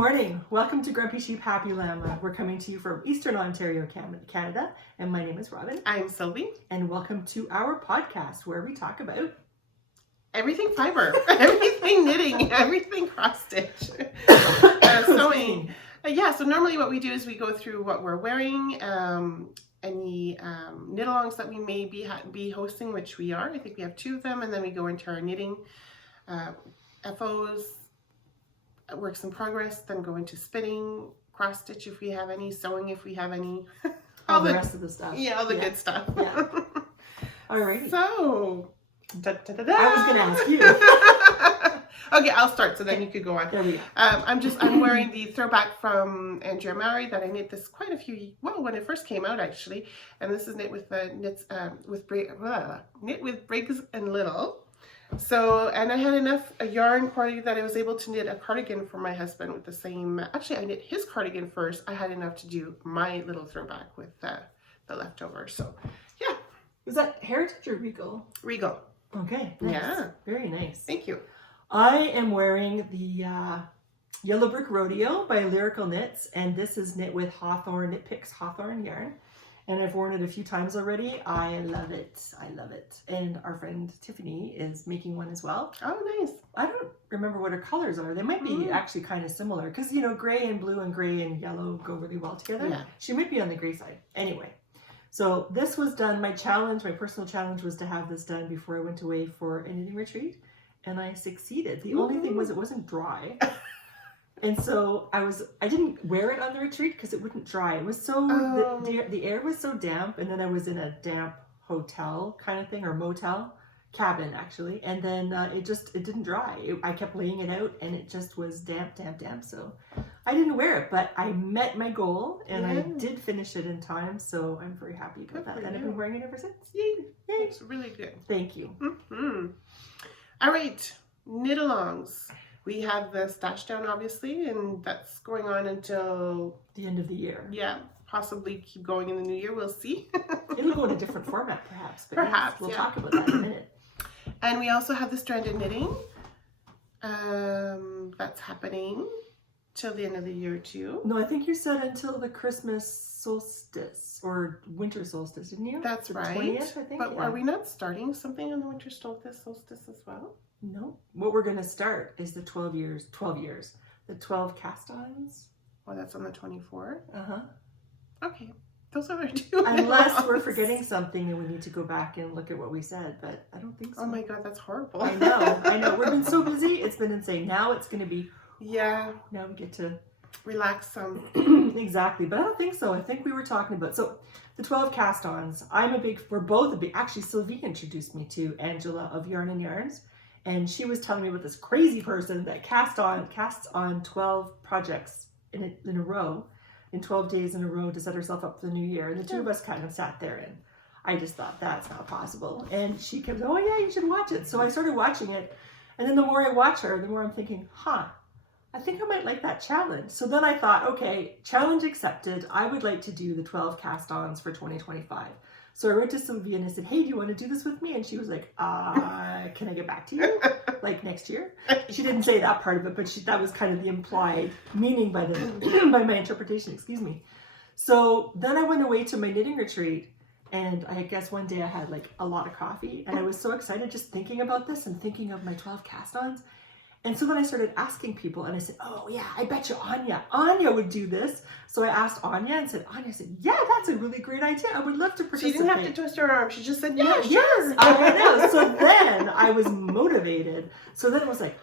morning. Welcome to Grumpy Sheep Happy Lamb. We're coming to you from Eastern Ontario, Canada, and my name is Robin. I'm Sylvie. And welcome to our podcast where we talk about everything fiber, everything knitting, everything cross stitch, sewing. So normally what we do is we go through what we're wearing, any knit-alongs that we may be hosting, which we are. I think we have 2 of them, and then we go into our knitting, FOs, works in progress, then go into spinning, cross stitch if we have any, sewing if we have any. all the rest of the stuff. Yeah, all the good stuff. Yeah. Alrighty. So, I was going to ask you. Okay, I'll start so then you could go on. There we go. I'm wearing the throwback from Andrea Mowry that I knit this quite a few, when it first came out actually. And this is knit with knit with Briggs and Little. So, and I had enough yarn quantity that I was able to knit a cardigan for my husband with the same, actually I knit his cardigan first. I had enough to do my little throwback with the leftovers. So, yeah. Was that Heritage or Regal? Regal. Okay. Nice. Yeah. Very nice. Thank you. I am wearing the Yellow Brick Rodeo by Lyrical Knits, and this is knit with Hawthorne, Knit Picks Hawthorne yarn. And I've worn it a few times already. I love it. I love it. And our friend Tiffany is making one as well. Oh, nice. I don't remember what her colors are. They might be actually kind of similar because, you know, gray and blue and gray and yellow go really well together. Yeah. She might be on the gray side. Anyway, so this was done. My personal challenge was to have this done before I went away for a knitting retreat. And I succeeded. The only thing was it wasn't dry. And so I didn't wear it on the retreat because it wouldn't dry. It was so, the air was so damp. And then I was in a damp hotel kind of thing, or motel, cabin actually. And then it didn't dry. I kept laying it out and it just was damp. So I didn't wear it, but I met my goal and I did finish it in time. So I'm very happy about that. And I've been wearing it ever since. Yay. It's really good. Thank you. Mm-hmm. All right, knit-alongs. We have the stash down, obviously, and that's going on until the end of the year. Yeah, possibly keep going in the new year. We'll see. It'll go in a different format, perhaps. But perhaps, we'll talk about that in a minute. And we also have the stranded knitting. That's happening till the end of the year too. No, I think you said until the Christmas solstice or winter solstice, didn't you? That's the right. 20th, I think. But are we not starting something on the winter solstice as well? No. What we're going to start is the 12 years, the 12 cast-ons. Oh, that's on the 24th? Uh-huh. Okay. Those are the 2. Unless we're forgetting something and we need to go back and look at what we said, but I don't think so. Oh my God, that's horrible. I know. We've been so busy. It's been insane. Now it's going to be... Yeah. Now we get to... relax some. Exactly. But I don't think so. I think we were talking about... So, the 12 cast-ons. We're both a big... Actually, Sylvie introduced me to Angela of Yarn and Yarns. And she was telling me about this crazy person that casts on 12 projects in a row, in 12 days in a row to set herself up for the new year. And the 2 of us kind of sat there and I just thought, that's not possible. And she kept, oh yeah, you should watch it. So I started watching it. And then the more I watch her, the more I'm thinking, I think I might like that challenge. So then I thought, okay, challenge accepted. I would like to do the 12 cast-ons for 2025. So I wrote to Sylvia and I said, hey, do you want to do this with me? And she was like, can I get back to you? Like next year? She didn't say that part of it, but that was kind of the implied meaning by my interpretation, excuse me. So then I went away to my knitting retreat. And I guess one day I had like a lot of coffee. And I was so excited just thinking about this and thinking of my 12 cast-ons. And so then I started asking people and I said, oh yeah, I bet you Anya would do this. So I asked Anya and said, Anya said, yeah, that's a really great idea. I would love to participate. She didn't have to twist her arm. She just said, yeah, sure. Yes, I know. So then I was motivated. So then it was like,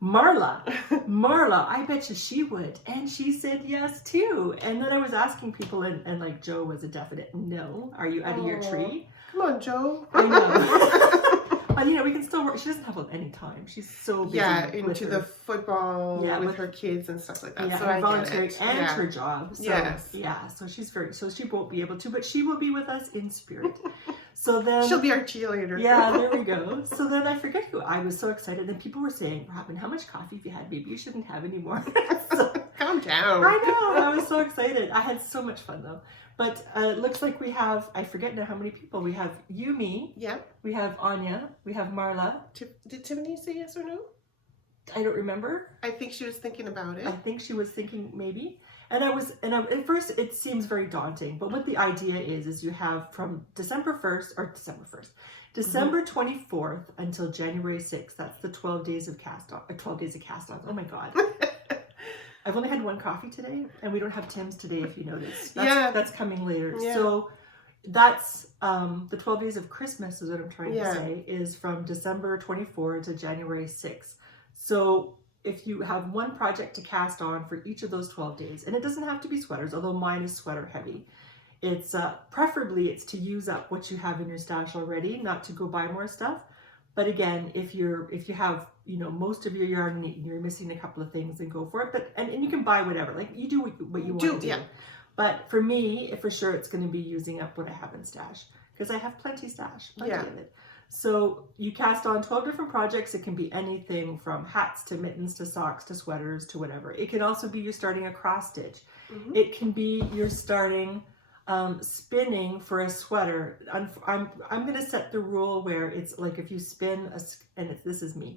Marla, I bet you she would. And she said yes too. And then I was asking people and like Joe was a definite no. Are you out of your tree? Come on, Joe. I know. But you know, we can still work. She doesn't have any time. She's so busy. Yeah, into the football with her kids and stuff like that. Yeah, so I volunteering get it. and her job. So, yes. Yeah, so so she won't be able to, but she will be with us in spirit. So then she'll be our cheerleader. Yeah, there we go. So then I forget who. I was so excited, and people were saying, "Robin, how much coffee have you had? Maybe you shouldn't have any more." So, calm down. I know. I was so excited. I had so much fun though. But it looks like we have, I forget now how many people. We have you, me. Yeah. We have Anya. We have Marla. Did Tiffany say yes or no? I don't remember. I think she was thinking about it. I think she was thinking maybe. At first it seems very daunting, but what the idea is you have from December 24th until January 6th. That's the 12 days of cast on. 12 days of cast on. Oh my God. I've only had one coffee today, and we don't have Tim's today, if you notice. That's coming later. Yeah. So that's the 12 days of Christmas is what I'm trying to say, is from December 24th to January 6th. So if you have one project to cast on for each of those 12 days, and it doesn't have to be sweaters, although mine is sweater heavy. It's preferably it's to use up what you have in your stash already, not to go buy more stuff. But again, if you have, you know, most of your yarn and you're missing a couple of things, then go for it. But and you can buy whatever, like you do what you want to do. Yeah. But for me, for sure, it's going to be using up what I have in stash because I have plenty of it. So you cast on 12 different projects. It can be anything from hats to mittens to socks to sweaters to whatever. It can also be you're starting a cross stitch. Mm-hmm. It can be you're starting spinning for a sweater. I'm going to set the rule where it's like if you spin this is me.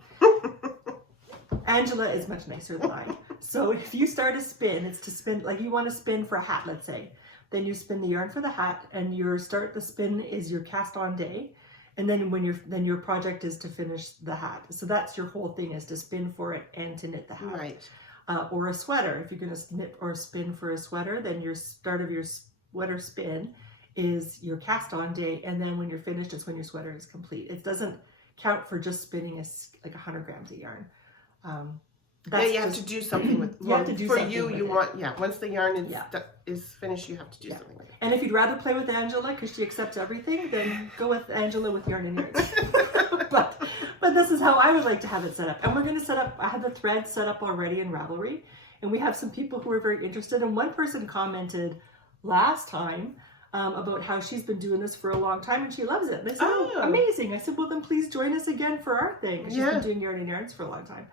Angela is much nicer than I. So if you start a spin, it's to spin, like you want to spin for a hat, let's say. Then you spin the yarn for the hat, and the spin is your cast on day. And then your project is to finish the hat. So that's your whole thing, is to spin for it and to knit the hat. Right. Or a sweater. If you're going to knit or spin for a sweater, then your start of your sweater spin is your cast on day. And then when you're finished, it's when your sweater is complete. It doesn't count for just spinning like 100 grams of yarn. You have to do something with. You have to do something you. with You it. want once the yarn is finished, you have to do something with it. And if you'd rather play with Angela because she accepts everything, then go with Angela with yarn and yarns. but this is how I would like to have it set up. And we're going to set up. I have the thread set up already in Ravelry, and we have some people who are very interested. And one person commented last time about how she's been doing this for a long time and she loves it. And I said, oh, amazing. I said, well, then please join us again for our thing. She's been doing yarn and yarns for a long time.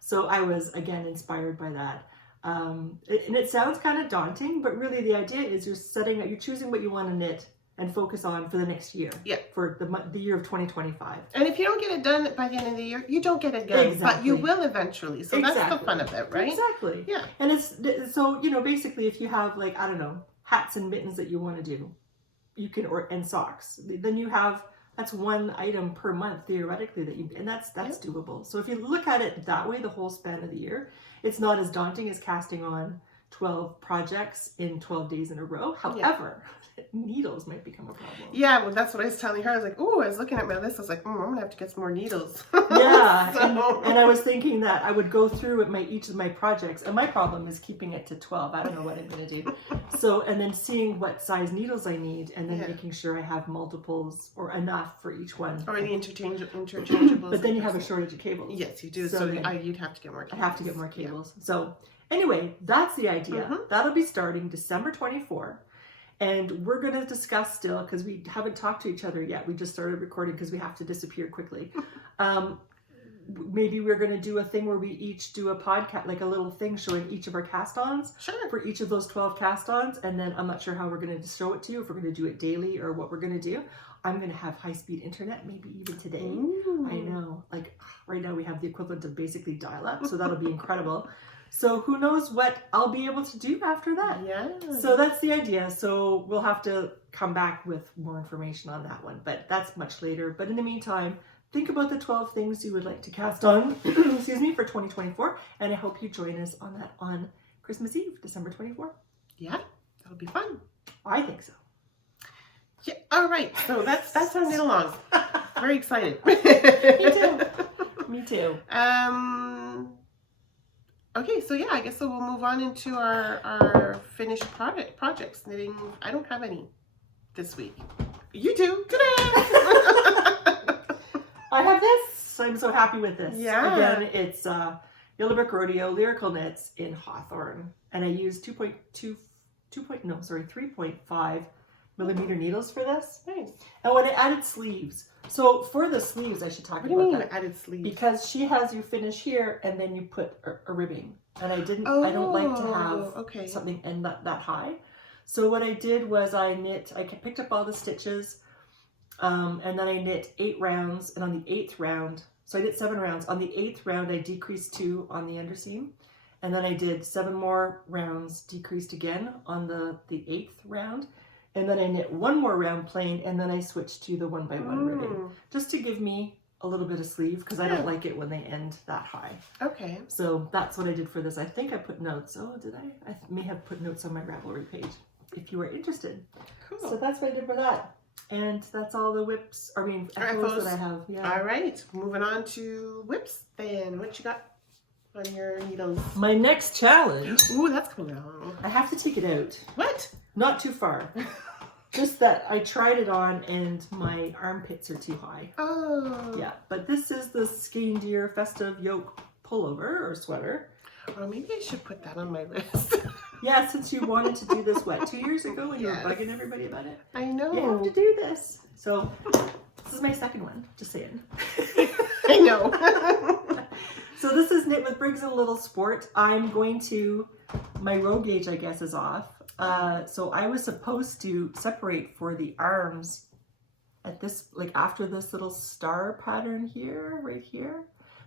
So I was, again, inspired by that. And it sounds kind of daunting, but really the idea is you're choosing what you want to knit and focus on for the next year. Yeah. For the year of 2025. And if you don't get it done by the end of the year, you don't get it done. Exactly. But you will eventually. So that's the fun of it, right? Exactly. Yeah. And it's so, you know, basically if you have like, I don't know, hats and mittens that you want to do, you can, and socks, then you have, that's one item per month theoretically and that's doable. So if you look at it that way, the whole span of the year, it's not as daunting as casting on 12 projects in 12 days in a row. However, needles might become a problem. Yeah, well, that's what I was telling her. I was like, oh, I was looking at my list. I was like, I'm going to have to get some more needles. Yeah, and I was thinking that I would go through each of my projects. And my problem is keeping it to 12. I don't know what I'm going to do. So, and then seeing what size needles I need and then making sure I have multiples or enough for each one. Or any interchangeables. But then you have a shortage of cables. Yes, you do. So you'd have to get more cables. I have to get more cables. Yeah. So anyway, that's the idea. Mm-hmm. That'll be starting December 24. And we're going to discuss still, because we haven't talked to each other yet. We just started recording because we have to disappear quickly. Maybe we're going to do a thing where we each do a podcast, like a little thing showing each of our cast-ons. Sure. For each of those 12 cast-ons. And then I'm not sure how we're going to show it to you, if we're going to do it daily or what we're going to do. I'm going to have high-speed internet, maybe even today. Ooh. I know. Like right now we have the equivalent of basically dial-up. So that'll be incredible. So who knows what I'll be able to do after that. Yeah. So that's the idea. So we'll have to come back with more information on that one, but that's much later. But in the meantime, think about the 12 things you would like to cast on, excuse me, for 2024. And I hope you join us on that on Christmas Eve, December 24th. Yeah, that'll be fun. I think so. Yeah. All right. So that's our knit along. Very excited. Me too. Me too. Okay, so yeah, I guess we'll move on into our finished projects. Knitting, I don't have any this week. You do. I have this. I'm so happy with this. Yeah. Again, it's Yellow Brick Rodeo Lyrical Knits in Hawthorne. And I used 3.5 millimeter needles for this. Nice. And when I added sleeves. So for the sleeves, I should talk about that. What do you mean added sleeves? Because she has you finish here and then you put a ribbing. And I don't like to have something end that high. So what I did was I picked up all the stitches and then I knit 8 rounds. And on the 8th round, So I did 7 rounds. On the 8th round, I decreased 2 on the underseam. And then I did 7 more rounds, decreased again on the 8th round. And then I knit 1 more round plain, and then I switched to the 1x1 ribbing. Just to give me a little bit of sleeve, because I don't like it when they end that high. Okay. So that's what I did for this. I think I put notes. Oh, did I? I may have put notes on my Ravelry page, if you are interested. Cool. So that's what I did for that. And that's all the whips, echoes that I have. Yeah. All right, moving on to whips then. What you got on your needles? My next challenge. Ooh, that's coming along. I have to take it out. What? Not too far. Just that I tried it on and my armpits are too high. Oh. Yeah, but this is the Skein Deer Festive Yoke pullover or sweater. Oh, maybe I should put that on my list. Yeah, since you wanted to do this, 2 years ago when you Yes. were bugging everybody about it? I know. You have to do this. So this is my second one, just saying. I know. So this is knit with Briggs & Little Sport. I'm going to, my row gauge I guess is off. So I was supposed to separate for the arms at this, like after this little star pattern here, right here.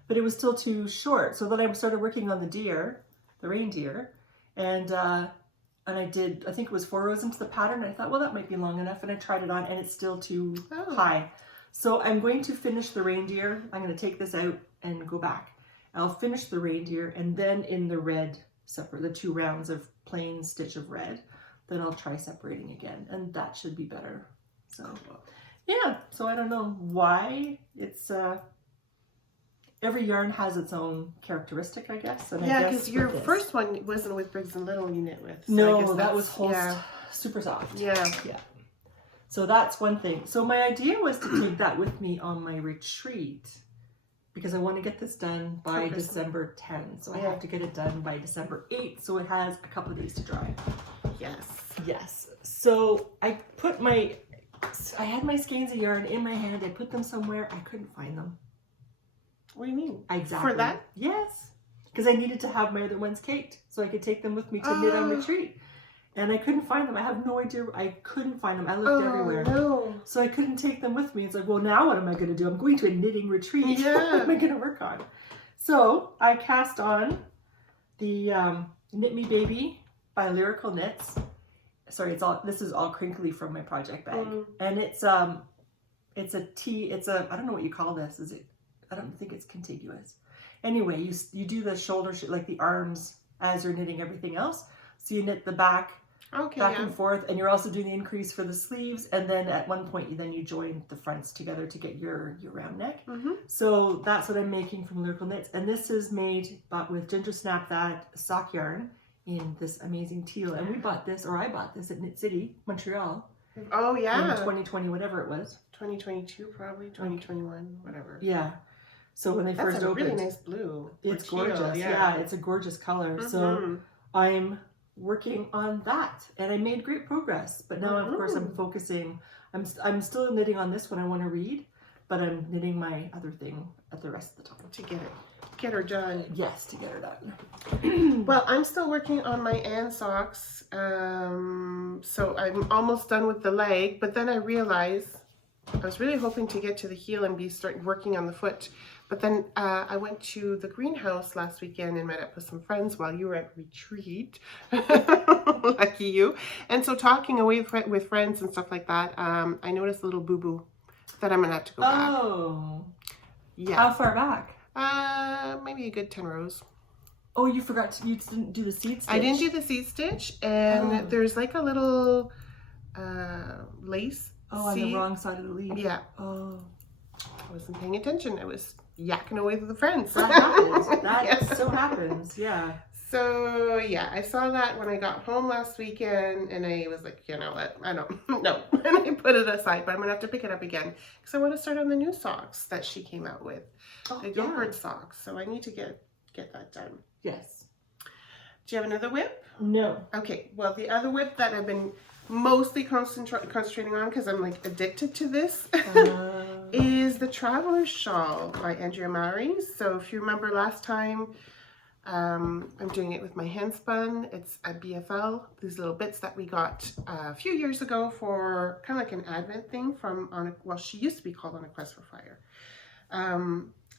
But it was still too short. So then I started working on the reindeer. And I did, I think it was 4 rows into the pattern. I thought, well, that might be long enough. And I tried it on and it's still too high. So I'm going to finish the reindeer. I'm going to take this out and go back. I'll finish the reindeer and then in the red, the 2 rounds of plain stitch of red, then I'll try separating again. And that should be better. So yeah, so I don't know why it's, every yarn has its own characteristic, I guess. And Yeah, because your first one wasn't with Briggs & Little you knit with. So I no, guess that was super soft. Yeah. Yeah. So that's one thing. So my idea was to take that with me on my retreat because I want to get this done by December 10th. So I have to get it done by December 8th. So it has a couple of days to dry. Yes. Yes. So I had my skeins of yarn in my hand. I put them somewhere. I couldn't find them. What do you mean? Exactly. For that? Yes. Because I needed to have my other ones caked so I could take them with me to knit on retreat. And I couldn't find them. I have no idea. I couldn't find them. I looked everywhere. No. So I couldn't take them with me. It's like, well, now what am I going to do? I'm going to a knitting retreat. Yeah. What am I going to work on? So I cast on the Knit Me Baby by Lyrical Knits. Sorry, this is all crinkly from my project bag. And it's a I don't know what you call this. I don't think it's contiguous. Anyway, you do the shoulder, like the arms as you're knitting everything else. So you knit the back and forth, and you're also doing the increase for the sleeves. And then at one point, you join the fronts together to get your round neck. So that's what I'm making from Lyrical Knits. And this is made with Ginger Snap That sock yarn in this amazing teal. And I bought this at Knit City, Montreal. Oh, yeah. In 2020, whatever it was. 2022, probably. 2021, whatever. Yeah. So when they first opened. That's a really nice blue. It's gorgeous. Yeah, it's a gorgeous color. So I'm working on that, and I made great progress. But now, of course, I'm focusing. I'm still knitting on this one. I want to read, but I'm knitting my other thing at the rest of the time to get her done. Yes, to get her done. Well, I'm still working on my Ann socks, so I'm almost done with the leg. But then I realized I was really hoping to get to the heel and start working on the foot. But then I went to the greenhouse last weekend and met up with some friends while you were at retreat. Lucky you. And so talking away with friends and stuff like that, I noticed a little boo-boo that I'm going to have to go back. Oh. Yeah. How far back? Maybe a good 10 rows. Oh, you didn't do the seed stitch. I didn't do the seed stitch. And there's like a little lace. Oh, on the wrong side of the leaf. Yeah. Oh. I wasn't paying attention. I was yakking away with the friends. That happens. That so happens. Yeah. So yeah, I saw that when I got home last weekend, and I was like, you know what? I don't know. And I put it aside, but I'm gonna have to pick it up again because I want to start on the new socks that she came out with, the Gilbert socks. So I need to get that done. Yes. Do you have another whip? No. Okay. Well, the other whip that I've been mostly concentrating on because I'm like addicted to this is the Traveler's Shawl by Andrea Mowry. So if you remember last time, I'm doing it with my hand spun. It's a BFL, these little bits that we got a few years ago for kind of like an advent thing from she used to be called On a Quest for Fire.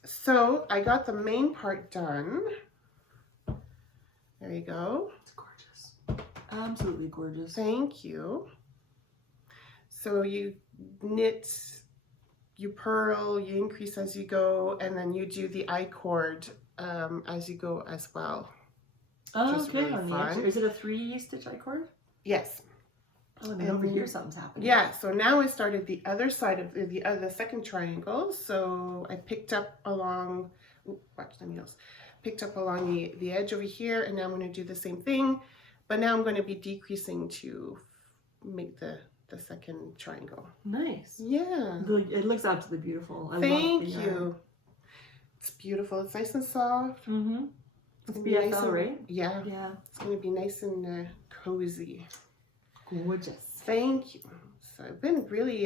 So I got the main part done. There you go. It's gorgeous. Absolutely gorgeous. Thank you. So you knit, you purl, you increase as you go, and then you do the I-cord as you go as well. Oh, Which is okay. really On the fun. edge. Is it a 3-stitch I-cord? Yes. Oh, and then over here something's happening. Yeah, so now I started the other side of the second triangle. So I picked up along, watch the needles, picked up along the edge over here, and now I'm going to do the same thing, but now I'm going to be decreasing to make the second triangle. Nice. Yeah. It looks absolutely beautiful. Thank you. It's beautiful. It's nice and soft. Mm-hmm. It's gonna be nice BFL, and- right? Yeah. Yeah. It's going to be nice and cozy. Gorgeous. Thank you. So I've been really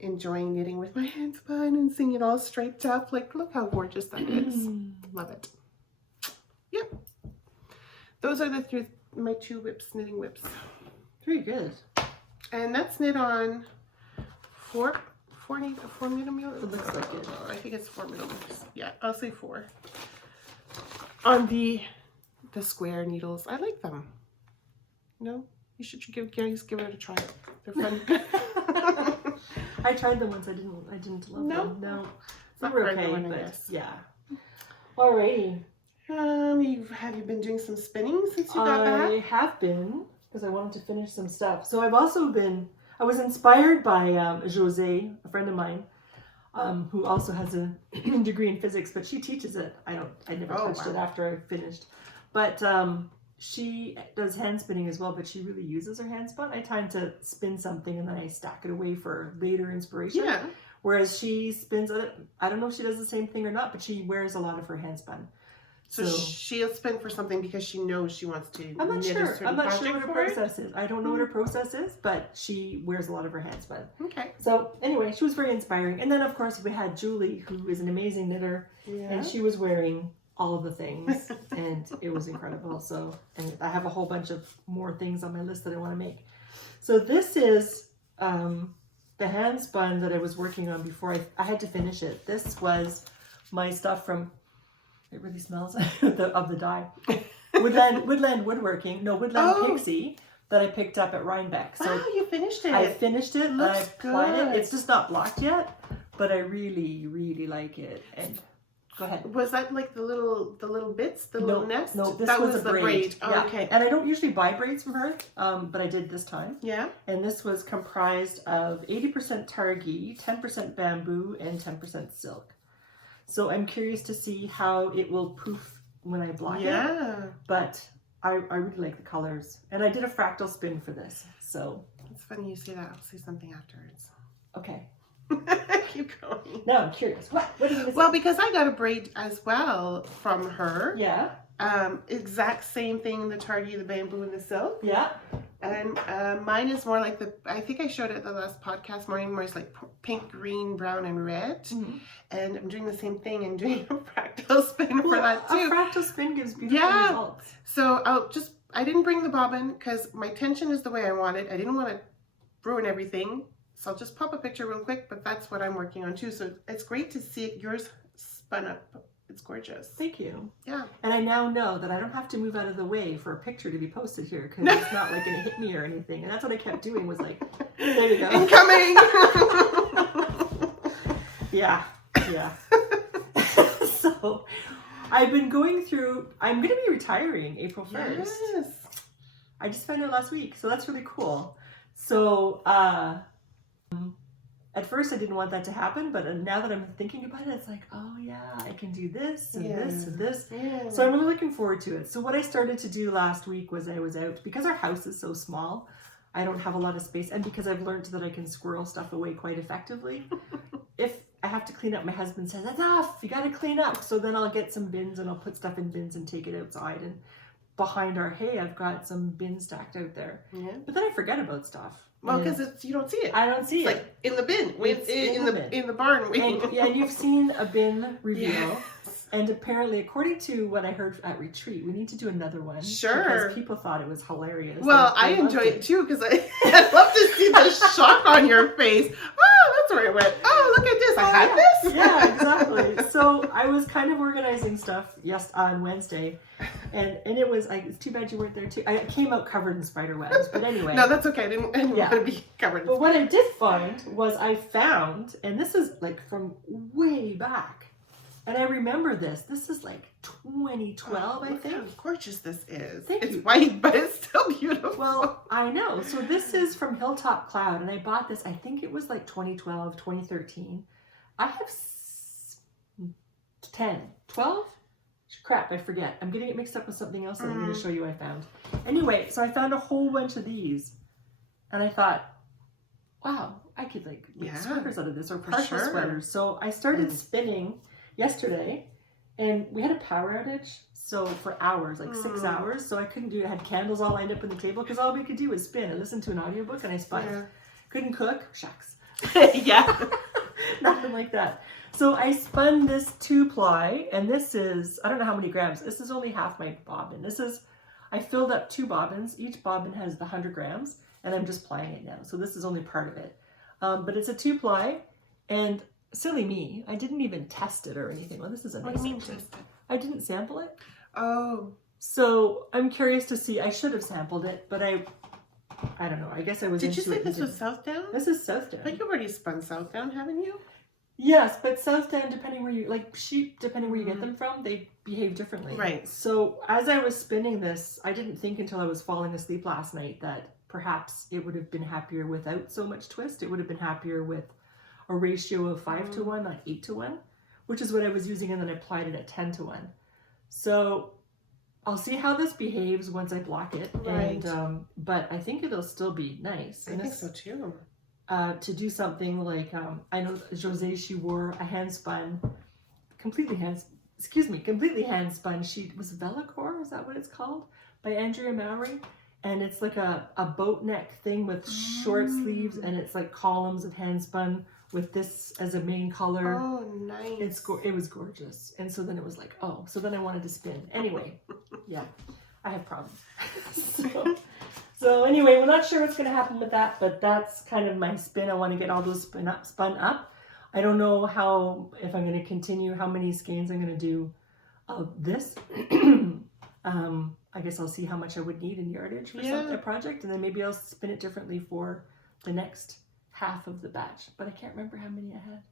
enjoying knitting with my hands spun and seeing it all striped up. Like, look how gorgeous that is. Love it. Yep. Those are my 2 whips, knitting whips. Very good. And that's knit on 4 millimeters. It looks like it. I think it's 4 millimeters. Yeah, I'll say 4. On the square needles, I like them. No, you should give it a try. They're fun. I tried them once. I didn't love No? them. No. They Not were for okay, everyone, I but guess. yeah. Alrighty. Have you been doing some spinning since you got I back? have been, because I wanted to finish some stuff. So I've also been, I was inspired by Jose, a friend of mine, who also has a degree in physics, but she teaches it. I never touched it after I finished. But she does hand spinning as well, but she really uses her hand spun. I tend to spin something and then I stack it away for later inspiration. Yeah. Whereas she spins, I don't know if she does the same thing or not, but she wears a lot of her hand spun. So she'll spin for something because she knows she wants to. I'm not knit a sure. certain I'm not sure project what her for it. process is. I don't know what her process is, but she wears a lot of her hand spun. Okay. So anyway, she was very inspiring. And then of course we had Julie, who is an amazing knitter, Yeah. and she was wearing all of the things, and it was incredible. So, and I have a whole bunch of more things on my list that I want to make. So this is the hand spun that I was working on before I had to finish it. This was my stuff from. It really smells of the dye. Woodland Woodworking. No, Woodland Pixie that I picked up at Rhinebeck. So you finished it. I finished it and I Looks applied good. it. It's just not blocked yet, but I really, really like it. And go ahead. Was that like the little bits, the little nest? No, this that was a the braid. Oh, Yeah. okay. And I don't usually buy braids from her, but I did this time. Yeah. And this was comprised of 80% targhee, 10% bamboo, and 10% silk. So I'm curious to see how it will poof when I block it. Yeah. But I really like the colors. And I did a fractal spin for this. So, It's funny you say that. I'll say something afterwards. okay. Keep going. Now I'm curious. What are you going to say? Well, because I got a braid as well from her. Yeah. Exact same thing, the targhee, the bamboo, and the silk. Yeah. And mine is more like I think I showed it the last podcast, more is like pink, green, brown, and red. Mm-hmm. And I'm doing the same thing and doing a fractal spin for that too. A fractal spin gives beautiful results. So I didn't bring the bobbin because my tension is the way I want it. I didn't want to ruin everything. So I'll just pop a picture real quick, but that's what I'm working on too. So it's great to see yours spun up. It's gorgeous. Thank you. Yeah. And I now know that I don't have to move out of the way for a picture to be posted here because it's not like going to hit me or anything. And that's what I kept doing was like, there you go. Incoming! Yeah. So I've been going through, I'm going to be retiring April 1st. Yes. I just found out last week. So that's really cool. So, at first I didn't want that to happen, but now that I'm thinking about it, it's like, oh yeah, I can do this and this and this. Yeah. So I'm really looking forward to it. So what I started to do last week was I was out, because our house is so small, I don't have a lot of space, and because I've learned that I can squirrel stuff away quite effectively. If I have to clean up, my husband says, enough, you gotta clean up. So then I'll get some bins and I'll put stuff in bins and take it outside. And behind our hay, I've got some bins stacked out there. Yeah. But then I forget about stuff. Well, And because you don't see it. I don't see It's it. like in the bin. It's in the bin. In the barn. And yeah, you've seen a bin reveal. Yes. And apparently, according to what I heard at retreat, we need to do another one. Sure. Because people thought it was hilarious. Well, I loved enjoy it too because I love to see the shock on your face. Oh, that's where it went. Oh, look at this. I had this. Yeah, exactly. So I was kind of organizing stuff on Wednesday, and it was like, it's too bad you weren't there too. I came out covered in spider webs, but anyway. No, that's okay. I didn't Yeah. want to be covered in But what I did find was I found, and this is like from way back, and I remember this. This is like 2012, I Look think. how gorgeous this is. Thank It's you. white, but it's still beautiful. Well, I know. So this is from Hilltop Cloud, and I bought this, I think it was like 2012, 2013. I have 10, 12? Crap, I forget. I'm getting it mixed up with something else that I'm going to show you I found. Anyway, so I found a whole bunch of these, and I thought, wow, I could like make sweaters out of this, or partial sweaters. So I started spinning yesterday, and we had a power outage, so for hours, like 6 hours, so I couldn't do it. I had candles all lined up on the table, because all we could do was spin. I listened to an audiobook, and I spun. Yeah. Couldn't cook. Shucks. Yeah. Nothing like that. So I spun this 2-ply, and this is, I don't know how many grams. This is only half my bobbin. I filled up 2 bobbins. Each bobbin has the 100 grams, and I'm just plying it now. So this is only part of it. But it's a 2-ply, and silly me, I didn't even test it or anything. Well, this is a nice What do you mean section. test it? I didn't sample it. Oh. So I'm curious to see. I should have sampled it, but I don't know. I guess I was Did you into say it. this was Southdown? This is Southdown. But you already spun Southdown, haven't you? Yes, but Southdown, depending where you, like sheep, depending where you get them from, they behave differently. Right. So as I was spinning this, I didn't think until I was falling asleep last night that perhaps it would have been happier without so much twist. It would have been happier with a ratio of 5-1, like 8-1, which is what I was using, and then I applied it at 10-1. So I'll see how this behaves once I block it. Right. And but I think it'll still be nice. I think so too. To do something like, I know Jose, she wore a hand spun, completely hand spun sheet. Was Velocore, is that what it's called? By Andrea Mowry. And it's like a boat neck thing with short sleeves, and it's like columns of hand spun with this as a main color. Oh, nice. It was gorgeous. And so then it was like, oh, so then I wanted to spin. Anyway, yeah, I have problems. So anyway, we're not sure what's going to happen with that, but that's kind of my spin. I want to get all those spun up. I don't know if I'm going to continue, how many skeins I'm going to do of this. I guess I'll see how much I would need in yardage for a project, and then maybe I'll spin it differently for the next half of the batch. But I can't remember how many I had.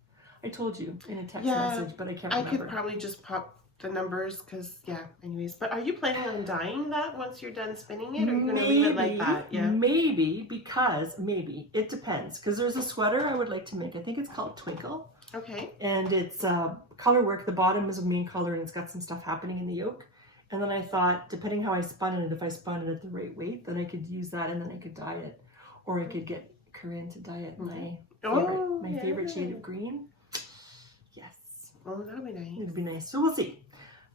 I told you in a text message, but I can't remember. I could probably just pop the numbers, because anyways. But are you planning on dyeing that once you're done spinning it, or are you going to leave it like that? Yeah, maybe, it depends, because there's a sweater I would like to make. I think it's called Twinkle. Okay. And it's color work. The bottom is a main color, and it's got some stuff happening in the yoke. And then I thought, depending how I spun it, if I spun it at the right weight, then I could use that, and then I could dye it, or I could get Corinne to dye it my favorite shade of green. Yes. Oh, that'll be nice. It'd be nice. So we'll see.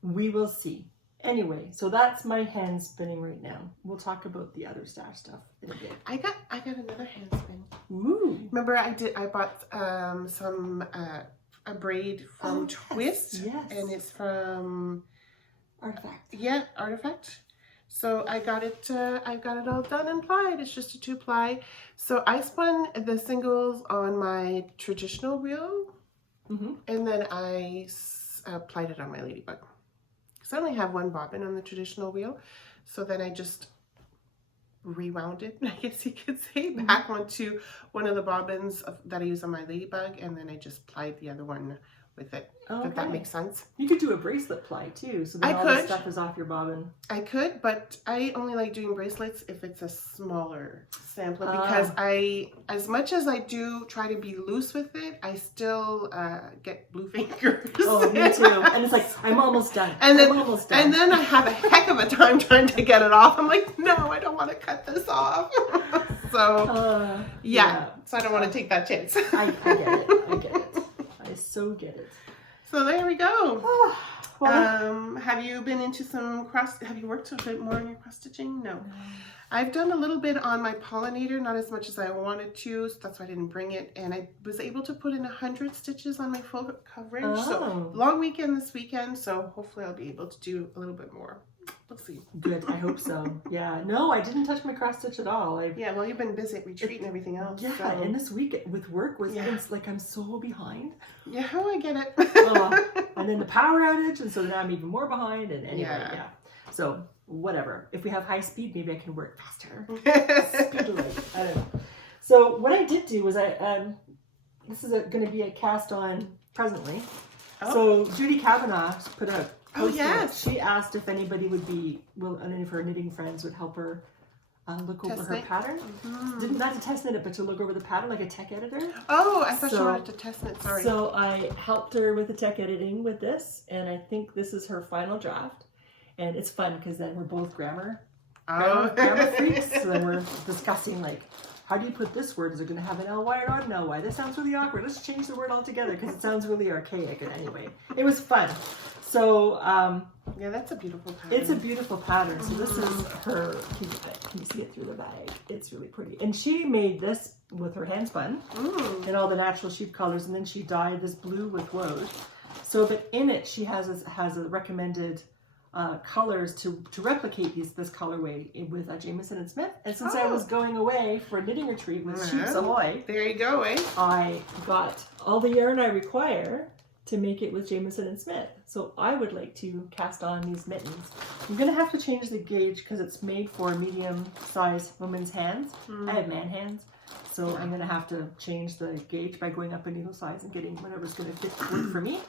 We will see. Anyway, so that's my hand spinning right now. We'll talk about the other stash stuff in a bit. I got another hand spin. Ooh. Remember, I bought a braid from Twist, and it's from Artifact. Yeah, Artifact. So I got it all done and plied. It's just a 2-ply. So I spun the singles on my traditional reel, and then I plied it on my ladybug. Because I only have 1 bobbin on the traditional reel. So then I just rewound it, I guess you could say, back onto one of the bobbins that I use on my ladybug, and then I just plied the other one with it. If that makes sense. You could do a bracelet ply too, so then all the stuff is off your bobbin. I could, but I only like doing bracelets if it's a smaller sampler, because as much as I do try to be loose with it, I still get blue fingers. Oh, me too. And it's like, I'm almost done. And then I have a heck of a time trying to get it off. I'm like, no, I don't want to cut this off. So so I don't want to take that chance. I get it. I so get it. So there we go. Have you been into have you worked a bit more on your cross stitching? No. I've done a little bit on my pollinator, not as much as I wanted to, so that's why I didn't bring it. And I was able to put in 100 stitches on my full coverage. So long weekend this weekend, so hopefully I'll be able to do a little bit more. We'll see. Good. I hope so. Yeah. No, I didn't touch my cross stitch at all. Yeah, well, you've been busy at retreat and everything else. Yeah, so. and this week with work was it's like I'm so behind. Yeah, I get it. And then the power outage, and so now I'm even more behind. And anyway, yeah. So whatever. If we have high speed, maybe I can work faster. Speedily. I don't know. So what I did do was this is going to be a cast on presently. Oh. So Judy Kavanaugh put a post. Yes. She asked if anybody would be, any of her knitting friends would help her look over her pattern. Mm-hmm. Not to test knit it, but to look over the pattern like a tech editor. Oh, I thought you wanted to test knit. Sorry. So I helped her with the tech editing with this, and I think this is her final draft. And it's fun because then we're both grammar freaks. So then we're discussing like, how do you put this word? Is it going to have an ly or not an ly? This sounds really awkward. Let's change the word altogether because it sounds really archaic. And anyway, it was fun. So yeah, that's a beautiful pattern. It's a beautiful pattern. So this is her. Can you see it through the bag? It's really pretty. And she made this with her hand spun and all the natural sheep colors, and then she dyed this blue with rose. So, but in it, she has a recommended colors to replicate this colorway with Jamieson and Smith. And since I was going away for a knitting retreat with Sheep's Ahoy, there you go, eh? I got all the yarn I require to make it with Jamieson and Smith. So I would like to cast on these mittens. I'm gonna have to change the gauge because it's made for medium-sized women's hands. I have man hands. So I'm gonna have to change the gauge by going up a needle size and getting whatever's gonna fit work for me.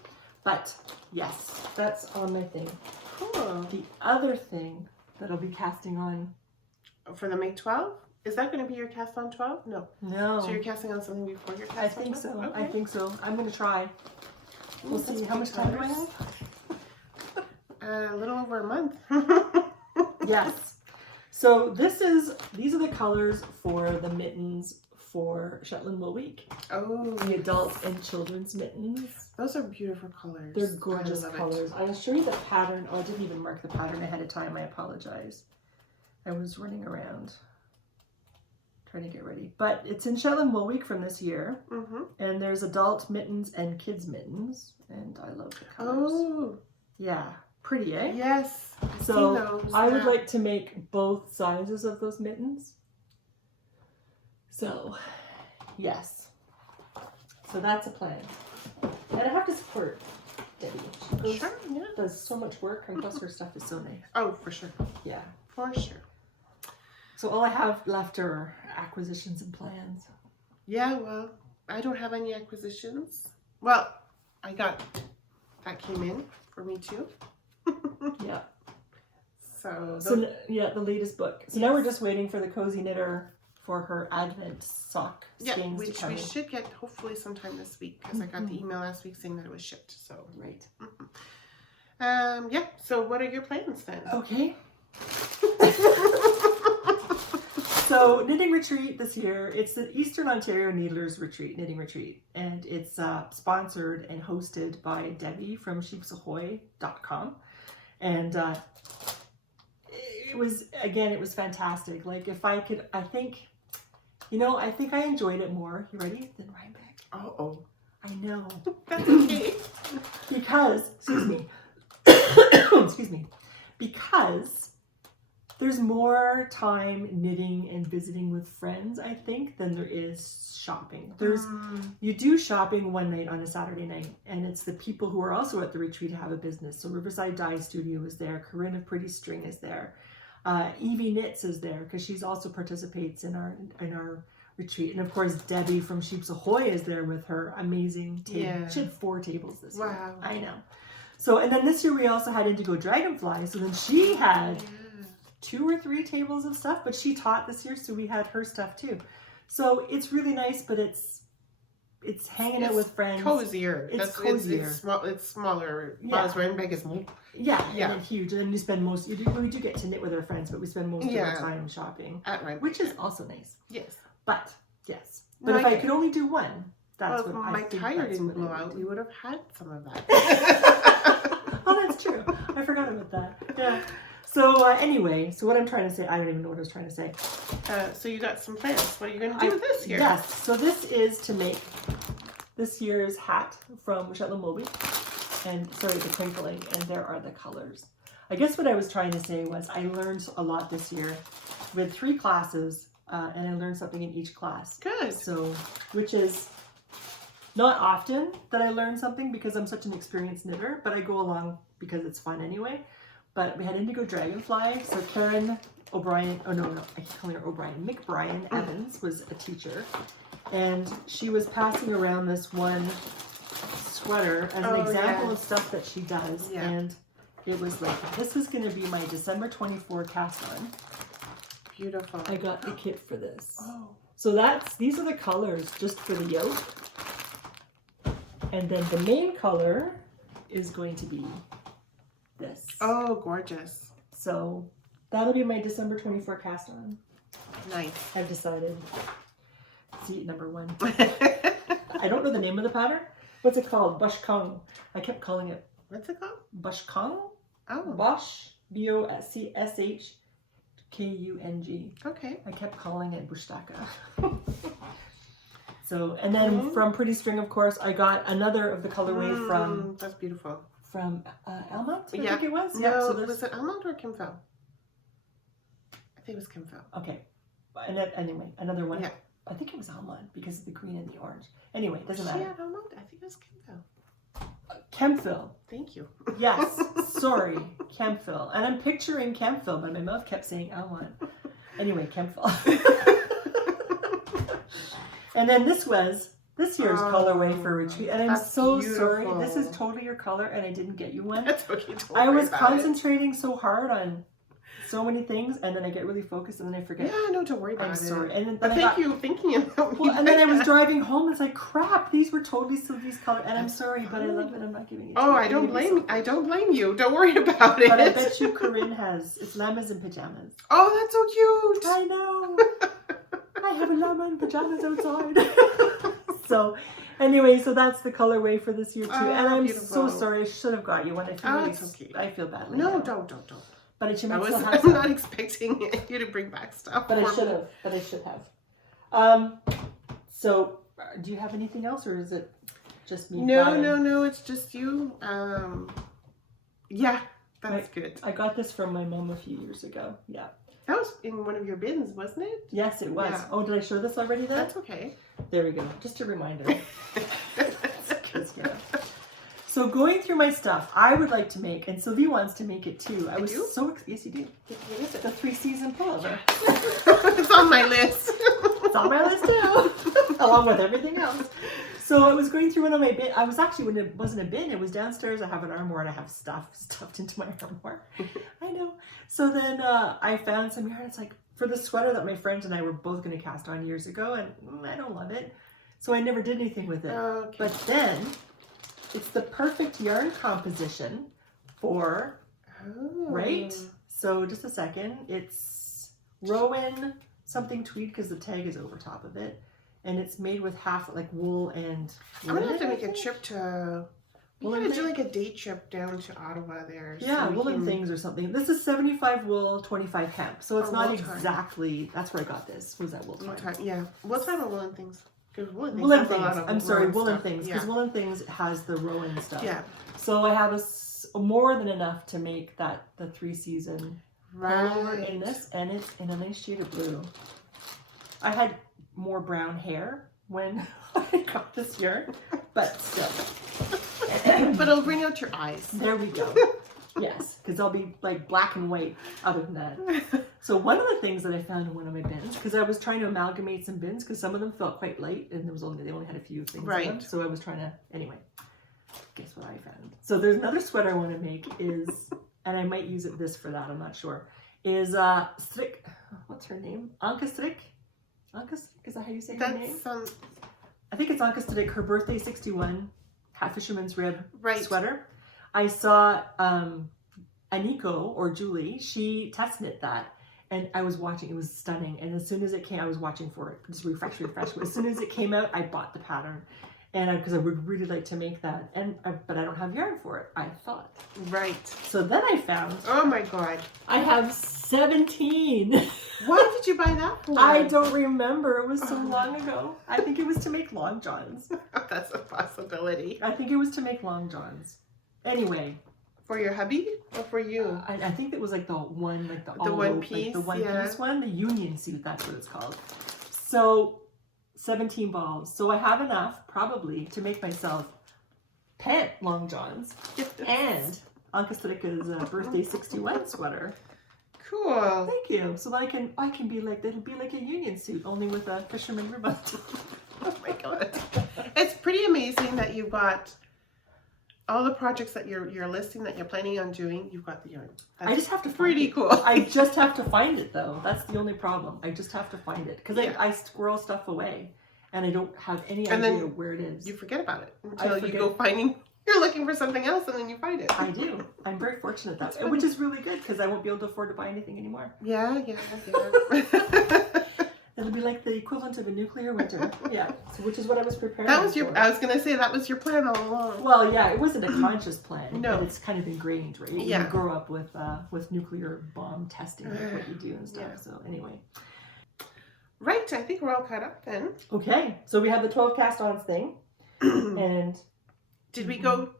But yes, that's on my thing. Cool. The other thing that I'll be casting on for the Make 12? Is that going to be your cast on 12? No. No. So you're casting on something before your cast on 12? I think so. Okay. I think so. I'm going to try. We'll see. How much time do I have? A little over a month. Yes. So these are the colors for the mittens for Shetland Wool Week. Oh. The adult and children's mittens. Those are beautiful colors. They're gorgeous colors. I will show you the pattern. Oh, I didn't even mark the pattern ahead of time. I apologize. I was running around trying to get ready. But it's in Shetland Wool Week from this year. Mm-hmm. And there's adult mittens and kids mittens. And I love the colors. Oh. Yeah. Pretty, eh? Yes. So I would like to make both sizes of those mittens. So, yes. So that's a plan. And I have to support Debbie. She does so much work, and plus her stuff is so nice. Oh, for sure. Yeah. For sure. So all I have left are acquisitions and plans. Yeah, well, I don't have any acquisitions. Well, that came in for me too. Yeah. So the latest book. So now we're just waiting for the Cozy Knitter for her Advent sock skeins which we should get hopefully sometime this week because I got the email last week saying that it was shipped. So right. Yeah. So what are your plans then? Okay. So knitting retreat this year. It's the Eastern Ontario Needlers Knitting Retreat, and it's sponsored and hosted by Debbie from sheepsahoy.com, and it was fantastic. Like if I could, I think I enjoyed it more. You ready? Than Rhinebeck. Oh. I know. That's okay. Because, excuse me, because there's more time knitting and visiting with friends, I think, than there is shopping. You do shopping one night on a Saturday night, and it's the people who are also at the retreat have a business. So Riverside Dye Studio is there. Corinne of Pretty String is there. Evie Knits is there because she's also participates in our retreat, and of course Debbie from Sheep's Ahoy is there with her amazing table. Yeah. She had 4 tables this year. Wow. I know. So and then this year we also had Indigo Dragonfly. So then she had 2 or 3 tables of stuff, but she taught this year, so we had her stuff too. So it's really nice, but it's hanging out with friends. Cozier. It's cozier. It's smaller. Yeah. Whereas Rhinebeck is more. Yeah, and then huge. And then you spend we do get to knit with our friends, but we spend most of our time shopping. At Rhinebeck. Which is also nice. Yes. But, yes. But if I could only do one, that's what I think. My tire didn't blow out. We would have had some of that. Oh, that's true. I forgot about that. Yeah. So anyway, so what I'm trying to say, I don't even know what I was trying to say. So you got some plans. What are you going to do this year? Yes. So this is to make this year's hat from Shetland Wool Week. And sorry, the crinkling. And there are the colors. I guess what I was trying to say was I learned a lot this year. We had 3 classes, and I learned something in each class. Good. So, which is not often that I learn something because I'm such an experienced knitter, but I go along because it's fun anyway. But we had Indigo Dragonfly, so Karen O'Brien, oh no, I keep calling her O'Brien, Mick Bryan Evans was a teacher, and she was passing around this one sweater as an example of stuff that she does, and it was like, this is going to be my December 24 cast on. Beautiful. I got the kit for this. Oh. So these are the colors just for the yoke. And then the main color is going to be this. Oh, gorgeous. So that'll be my December 24 cast on. Nice. I've decided. See, number 1. I don't know the name of the pattern. What's it called? Bushkung. I kept calling it. What's it called? Bushkung? Oh. Bosch. BOSCSHKUNG. Okay. I kept calling it Bushtaka. So, and then from Pretty String, of course, I got another of the colorway from... That's beautiful. From Almont, I think it was? No, so was it Almont or Kimfel? I think it was Kimfel. Okay. And then, anyway, another one. Yeah. I think it was Almont because of the green and the orange. Anyway, doesn't Was matter. she at Almont? I think it was Kimfel. Kempville. Thank you. Yes, sorry, Kempville. And I'm picturing Kempville, but my mouth kept saying Almont. Anyway, Kempville. And then this was this year's colorway for retreat. And I'm so sorry. This is totally your color and I didn't get you one. That's okay. I was concentrating so hard on so many things and then I get really focused and then I forget. Yeah, no, don't worry about it. I'm sorry. And then but thank you thinking about me. Well, and then I was driving home. It's like, crap, these were totally Sylvie's color. And I'm sorry, but I love it. I'm not giving it to you. I don't blame you. Don't worry about it. But I bet you Corinne has. It's llamas and pajamas. Oh, that's so cute. I know. I have a llama and pajamas outside. So, anyway, so that's the colorway for this year too. And I'm so sorry. I should have got you one. I feel it's okay. I feel badly. No, now. Don't. But it should I'm have not expecting you to bring back stuff. But I should have. So, do you have anything else, or is it just me? No. It's just you. Yeah, that's good. I got this from my mom a few years ago. Yeah. That was in one of your bins, wasn't it? Yes, it was. Yeah. Oh, did I show this already then? That's okay. There we go. Just a reminder. So going through my stuff, I would like to make, and Sylvie wants to make it too. Yes, you do. What is it? The 3-season pullover. It's on my list. It's on my list too, along with everything else. So I was going through one of my bin. I was actually, when it wasn't a bin, it was downstairs. I have an armoire and I have stuff stuffed into my armoire. I know. So then I found some yarn. It's like for the sweater that my friends and I were both going to cast on years ago, and I don't love it. So I never did anything with it. Okay. But then it's the perfect yarn composition for, right? So just a second. It's Rowan something tweed because the tag is over top of it. And it's made with half like wool and I'm going to have to make a trip to, we're going to do like a day trip down to Ottawa there. Yeah, woolen things or something. This is 75 wool, 25 hemp. So it's not exactly, that's where I got this, was that wool time. Yeah. What type of woolen things? Woolen things. I'm sorry, woolen things. Because woolen things has the Rowan stuff. Yeah. So I have more than enough to make the 3-season pullover in this, and it's in a nice shade of blue. I had more brown hair when I got this yarn, but still. But it'll bring out your eyes. There we go. Yes, because I'll be like black and white other than that. So one of the things that I found in one of my bins, because I was trying to amalgamate some bins because some of them felt quite light and they only had a few things in them. So I was trying to, anyway, guess what I found? So there's another sweater I want to make is, and I might use this for that, I'm not sure, is Strik, what's her name? Anka Strik? Anka Strik, is that how you say her name? I think it's Anka Strik, her birthday 61, fisherman's rib sweater. I saw Aniko, or Julie, she test knit that, and I was watching, it was stunning, and as soon as it came, I was watching for it, just refresh, but as soon as it came out, I bought the pattern, and because I would really like to make that, but I don't have yarn for it, I thought. Right. So then I found, oh my god, I have 17. What did you buy that for? I don't remember, it was so long ago. I think it was to make long johns. That's a possibility. I think it was to make long johns. Anyway, For your hubby or for you? I think it was like the one Piece, the one yeah. piece one, the union suit. That's what it's called. So 17 balls. So I have enough probably to make myself pant long johns and Anka Strika's birthday 61 sweater. Cool. Thank you. So that I can be like, it'll be like a union suit, only with a fisherman ribbon. Oh my god. It's pretty amazing that you've got all the projects that you're listing that you're planning on doing, you've got the yarn. I just have to pretty find cool. It. I just have to find it though. That's the only problem. I just have to find it because Yeah. I squirrel stuff away and I don't have any And idea then where it is. You forget about it I until you forget. go finding. You're looking for something else and then you find it. I do. I'm very fortunate that way, funny. which is really good because I won't be able to afford to buy anything anymore. Yeah. It'll be like the equivalent of a nuclear winter. Yeah. So, which is what I was preparing That was for. I was gonna say that was your plan all along. Well, yeah, it wasn't a conscious plan. No. But it's kind of ingrained, right? Yeah. You grow up with nuclear bomb testing, like what you do and stuff. Yeah. So anyway. Right, I think we're all caught up then. Okay, so we have the 12 cast-ons thing, and Did we go?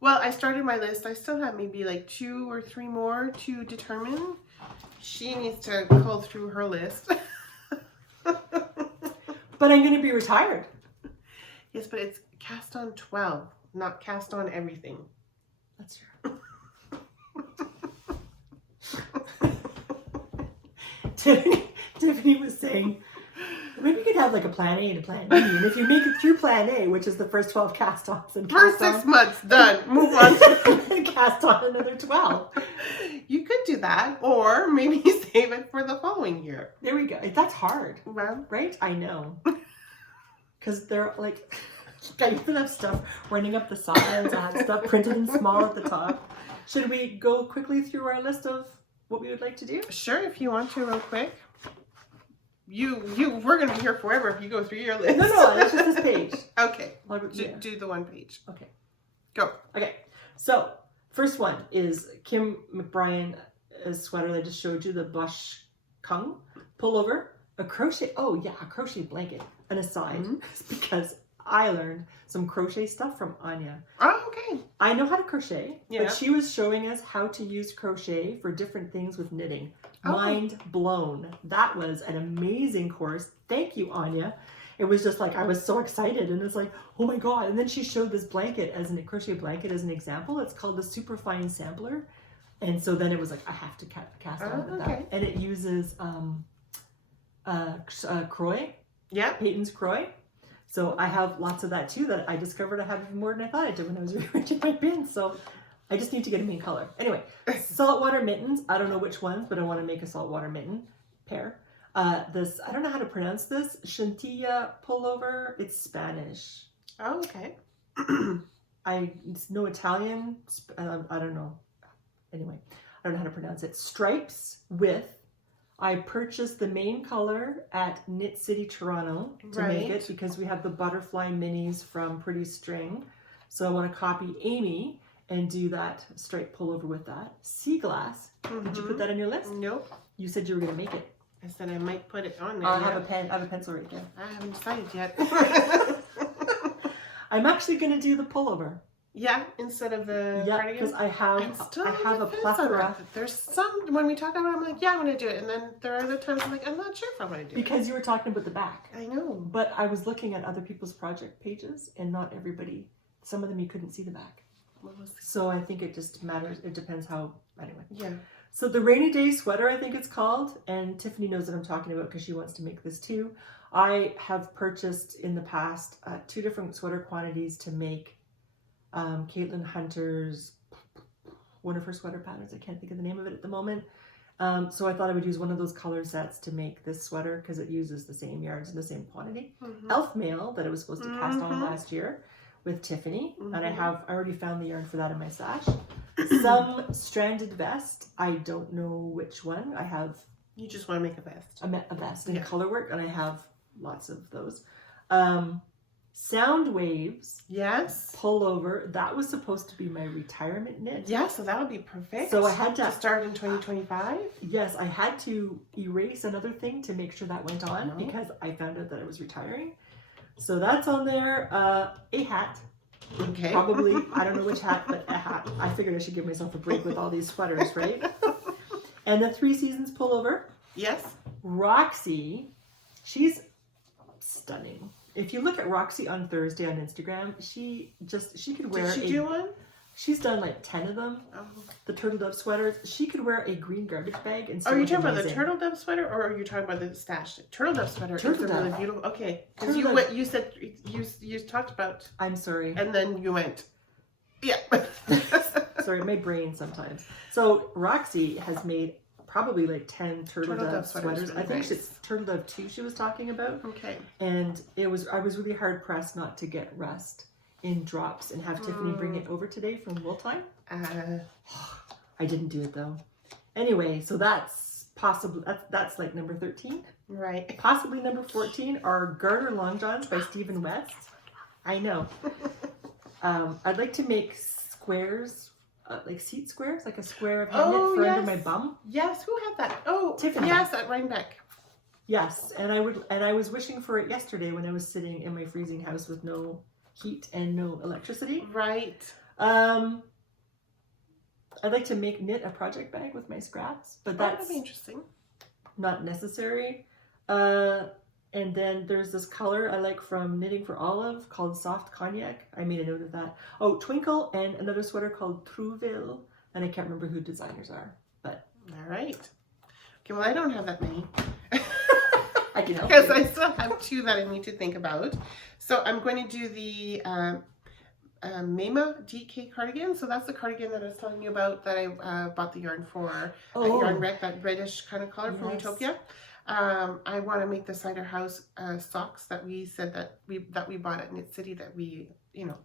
Well, I started my list. I still have maybe like 2 or 3 more to determine. She needs to cull through her list. but I'm going to be retired. Yes, but it's cast on 12, not cast on everything. That's true. Tiffany was saying, maybe we could have like a plan A and a plan B, and if you make it through plan A, which is the first 12 cast-ons, and First 6 months, done. Move on. and cast on another 12. You could do that, or maybe save it for the following year. There we go. That's hard, Well, right? I know. Because they're like, I even have stuff running up the sides. I have stuff printed in small at the top. Should we go quickly through our list of what we would like to do? sure, if you want to, real quick. We're gonna be here forever if you go through your list. No, that's just this page. Okay, Yeah. do the one page. Okay. Go. Okay. So, first one is Kim McBrien's sweater that I just showed you, the Blush Kung pullover, a crochet blanket, and a side, because I learned some crochet stuff from Anya. Oh, okay. I know how to crochet, Yeah. but she was showing us how to use crochet for different things with knitting. Oh. Mind blown. That was an amazing course. Thank you, Anya. It was just like, I was so excited, and it's like, oh my God. And then she showed this blanket crochet blanket as an example. It's called the Superfine Sampler. And so then it was like, I have to cast on with that. And it uses Croy, Yeah. Peyton's Croy. So I have lots of that too that I discovered I have even more than I thought I did when I was rearranging my bins. So I just need to get them in color. Anyway, saltwater mittens. I don't know which ones, but I want to make a saltwater mitten pair. This, I don't know how to pronounce this. Chantilla pullover. It's Spanish. Oh, okay. I know Italian. I don't know. Anyway, I don't know how to pronounce it. Stripes with. I purchased the main color at Knit City Toronto to make it because we have the butterfly minis from Pretty String. So I want to copy Amy and do that straight pullover with that. Sea glass. Did you put that on your list? Nope. You said you were going to make it. I said I might put it on there. I have a pen. I have a pencil right there. I haven't decided yet. I'm actually going to do the pullover. Yeah, instead of the Yeah, cardigan. because I have a plethora. There's some, when we talk about it, I'm like, yeah, I'm going to do it. And then there are other times I'm like, I'm not sure if I'm going to do it. Because you were talking about the back. I know. But I was looking at other people's project pages and not everybody, some of them you couldn't see the back. So I think it just matters. It depends how, anyway. Yeah. So the rainy day sweater, I think it's called, and Tiffany knows what I'm talking about because she wants to make this too. I have purchased in the past 2 different sweater quantities to make Caitlin Hunter's, one of her sweater patterns. I can't think of the name of it at the moment. So I thought I would use one of those color sets to make this sweater because it uses the same yarns and the same quantity. Elf mail that I was supposed to cast on last year with Tiffany, and I already found the yarn for that in my stash. Some stranded vest. I don't know which one. I have. You just want to make a vest. A vest in color work, and I have lots of those. Sound waves. Yes. Pullover. That was supposed to be my retirement knit. Yeah, so that would be perfect. So I had to start in 2025. Yes, I had to erase another thing to make sure that went on because I found out that I was retiring. So that's on there. A hat. Okay. Probably, I don't know which hat, but a hat. I figured I should give myself a break with all these sweaters, right? And the 3 Seasons pullover. Yes. Roxy, she's stunning. If you look at Roxy on Thursday on Instagram, she could wear. Did she do one? She's done like 10 of them. Oh. The turtle dove sweaters. She could wear a green garbage bag and still Are you look talking about the amazing. turtle dove sweater, or are you talking about the stash? Turtle dove sweater Turtle is dove. really beautiful. Okay, because Turtle you dove. you said you talked about, I'm sorry. and then you went, yeah. Sorry, my brain sometimes. So Roxy has made probably like 10 turtle dove sweaters. Really I think nice. it's turtle dove 2 she was talking about. Okay. And I was really hard pressed not to get rust in drops and have Tiffany bring it over today from Wool Time. I didn't do it though. Anyway, so that's possibly that's like number 13. Right. Possibly number 14 are Garter Long Johns by Stephen West. I know. I'd like to make squares, like seat squares, like a square of hand knit for under my bum. Yes, who had that? Oh, Tiffany. yes, at Rhinebeck. Yes, and I was wishing for it yesterday when I was sitting in my freezing house with no heat and no electricity. Right. I'd like to knit a project bag with my scraps, but That'd that's be interesting. not necessary. And then there's this color I like from Knitting for Olive called Soft Cognac. I made a note of that. Oh, Twinkle, and another sweater called Trouville, and I can't remember who designers are, but All right. Okay, well, I don't have that many. I can help Because you. I still have 2 that I need to think about. So I'm going to do the Mema DK cardigan. So that's the cardigan that I was telling you about that I bought the yarn for at Yarn Wreck, that reddish kind of color from Yes. Utopia. I want to make the cider house socks that we said that we bought at Knit City that we,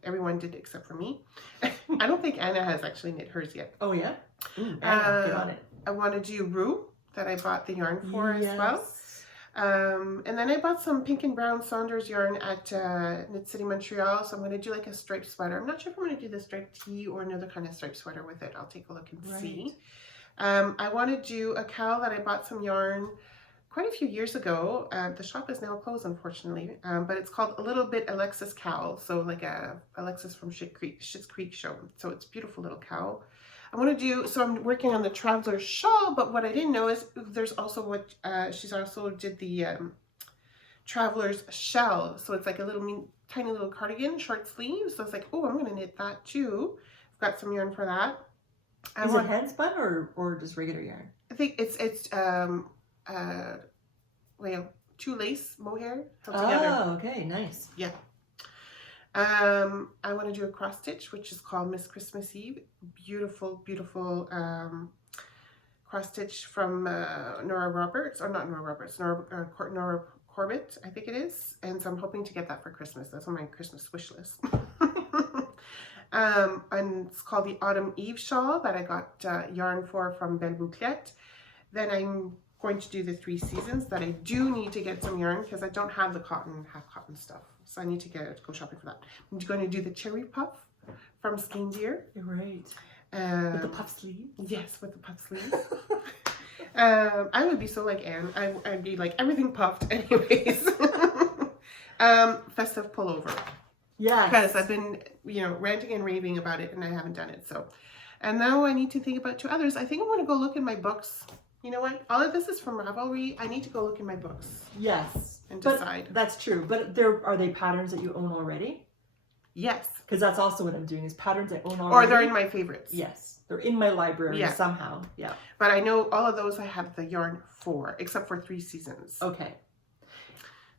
everyone did except for me. I don't think Anna has actually knit hers yet. Oh yeah? Anna, get on it. I want to do Rue that I bought the yarn for as well. Yes. And then I bought some pink and brown Saunders yarn at Knit City, Montreal. So I'm going to do like a striped sweater. I'm not sure if I'm going to do the striped tee or another kind of striped sweater with it. I'll take a look and see. I want to do a cowl that I bought some yarn quite a few years ago. The shop is now closed, unfortunately, but it's called A Little Bit Alexis Cowl. So like a Alexis from Schitt's Creek show. So it's a beautiful little cowl. I want to do, so I'm working on the Traveler's Shawl, but what I didn't know is there's also what, she's also did the Traveler's Shell. So it's like a little tiny little cardigan, short sleeves. So I was like, oh, I'm going to knit that too. I've got some yarn for that. Is it hand spun or just regular yarn? I think it's 2 lace mohair held together. Oh, okay, nice. Yeah. I want to do a cross stitch, which is called Miss Christmas Eve. Beautiful, beautiful cross stitch from Nora Roberts, or not Nora Roberts, Nora Corbett, I think it is. And so I'm hoping to get that for Christmas. That's on my Christmas wish list. And it's called the Autumn Eve Shawl that I got yarn for from Belle Bouclette. Then I'm going to do the 3 Seasons that I do need to get some yarn because I don't have the half cotton stuff. So I need to go shopping for that. I'm going to do the Cherry Puff from Skein Deer. You're right. With the puff sleeve? Yes, with the puff sleeves. I would be so like Anne. I'd be like everything puffed anyways. Festive pullover. Yeah. Because I've been, ranting and raving about it and I haven't done it. So, and now I need to think about 2 others. I think I'm going to go look in my books. You know what? All of this is from Ravelry. I need to go look in my books. Yes. And decide. That's true. But are they patterns that you own already? Yes. Because that's also what I'm doing is patterns I own already. Or they're in my favorites. Yes. They're in my library somehow. Yeah. But I know all of those I have the yarn for, except for 3 Seasons. Okay.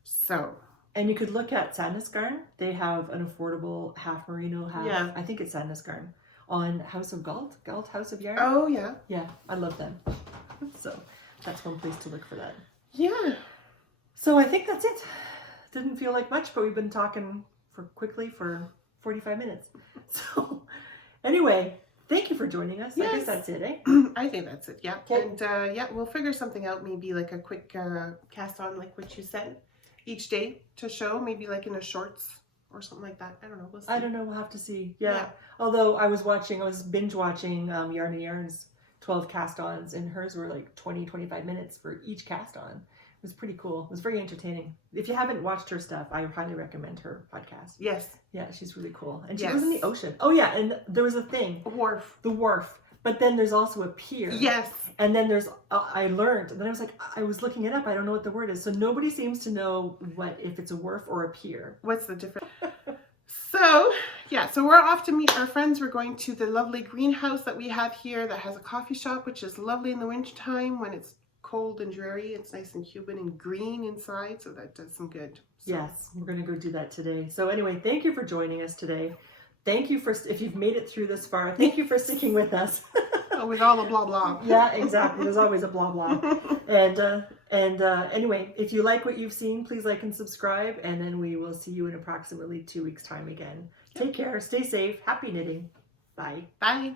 So. And you could look at Sadness Garn. They have an affordable half merino, half, I think it's Sadness Garn, on House of Galt House of Yarn. Oh, yeah. Yeah, I love them. So that's one place to look for that. Yeah. So I think that's it. Didn't feel like much, but we've been talking for 45 minutes. So anyway, thank you for joining us. Yes. I think that's it, eh? I think that's it, yeah. Okay. And we'll figure something out, maybe like a quick cast on like what you said each day to show, maybe like in a shorts or something like that. I don't know. We'll see. I don't know. We'll have to see. Yeah. Although I was binge watching Yarn and Yarn's 12 cast-ons, and hers were like 20-25 minutes for each cast-on, was pretty cool. It was very entertaining. If you haven't watched her stuff, I highly recommend her podcast. Yes. Yeah, she's really cool. And she Yes. lives in the ocean. Oh yeah, and there was a thing. A wharf. The wharf. But then there's also a pier. Yes. And then there's, I learned, and then I was like, I was looking it up. I don't know what the word is. So nobody seems to know if it's a wharf or a pier. What's the difference? So, yeah, so we're off to meet our friends. We're going to the lovely greenhouse that we have here that has a coffee shop, which is lovely in the wintertime when it's cold and dreary. It's nice and humid and green inside, so that does some good. So. Yes, we're going to go do that today. So anyway, thank you for joining us today. Thank you for, if you've made it through this far, thank you for sticking with us. With all the blah blah. Yeah, exactly. There's always a blah blah. And anyway, if you like what you've seen, please like and subscribe, and then we will see you in approximately 2 weeks' time again. Take care, stay safe, happy knitting. Bye. Bye.